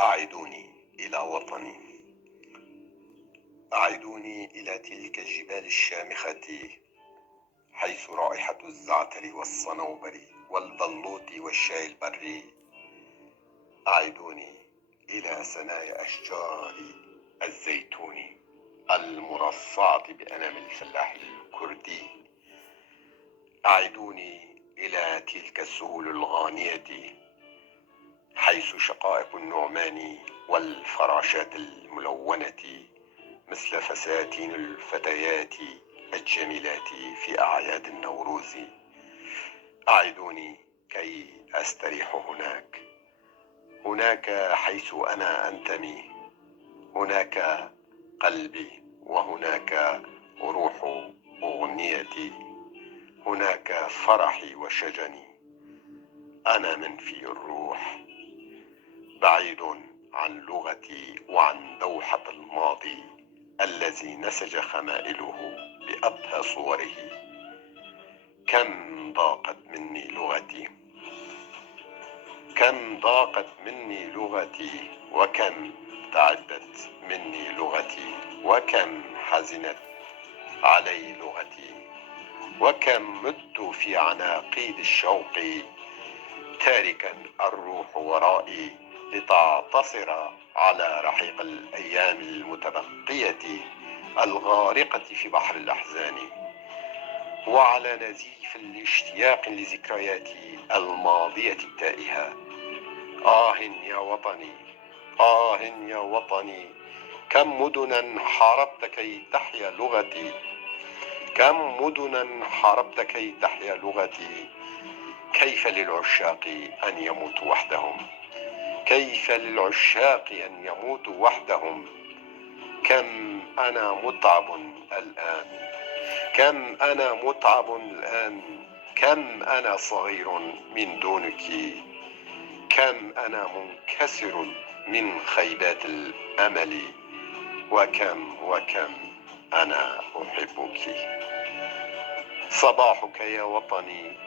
أعدوني إلى وطني. أعدوني إلى تلك الجبال الشامخة، حيث رائحة الزعتر والصنوبر والبلوط والشاي البري. أعدوني إلى سنايا أشجار الزيتون المرصعة بأنام الفلاح الكردي. أعدوني إلى تلك السهول الغانية، حيث شقائق النعمان والفراشات الملونة مثل فساتين الفتيات الجميلات في أعياد النوروز. أعدوني كي أستريح هناك حيث أنا أنتمي، هناك قلبي وهناك روح أغنيتي، هناك فرحي وشجني. أنا منفي الروح، بعيد عن لغتي وعن دوحة الماضي الذي نسج خمائله بأبهى صوره. كم ضاقت مني لغتي، كم ضاقت مني لغتي، وكم تعبت مني لغتي، وكم حزنت علي لغتي، وكم مت في عناقيد الشوق تاركا الروح ورائي لتعتصر على رحيق الأيام المتبقية الغارقة في بحر الأحزان، وعلى نزيف الاشتياق لذكرياتي الماضية التائهة. آه يا وطني، آه يا وطني، كم مدنا حاربت كي تحيا لغتي، كم مدنا حاربت كي تحيا لغتي. كيف للعشاق أن يموتوا وحدهم، كيف للعشاق أن يموتوا وحدهم. كم أنا متعب الآن، كم أنا متعب الآن، كم أنا صغير من دونك، كم أنا منكسر من خيبات الأمل، وكم أنا أحبك. صباحك يا وطني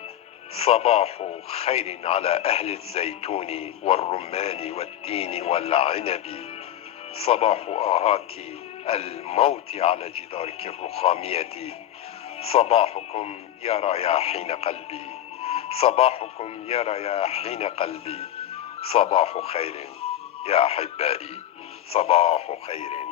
صباح خير على أهل الزيتون والرمان والتين والعنب. صباح آهات الموت على جدارك الرخامية. صباحكم يا رياحين قلبي، صباحكم يا رياحين قلبي. صباح خير يا أحبائي، صباح خير.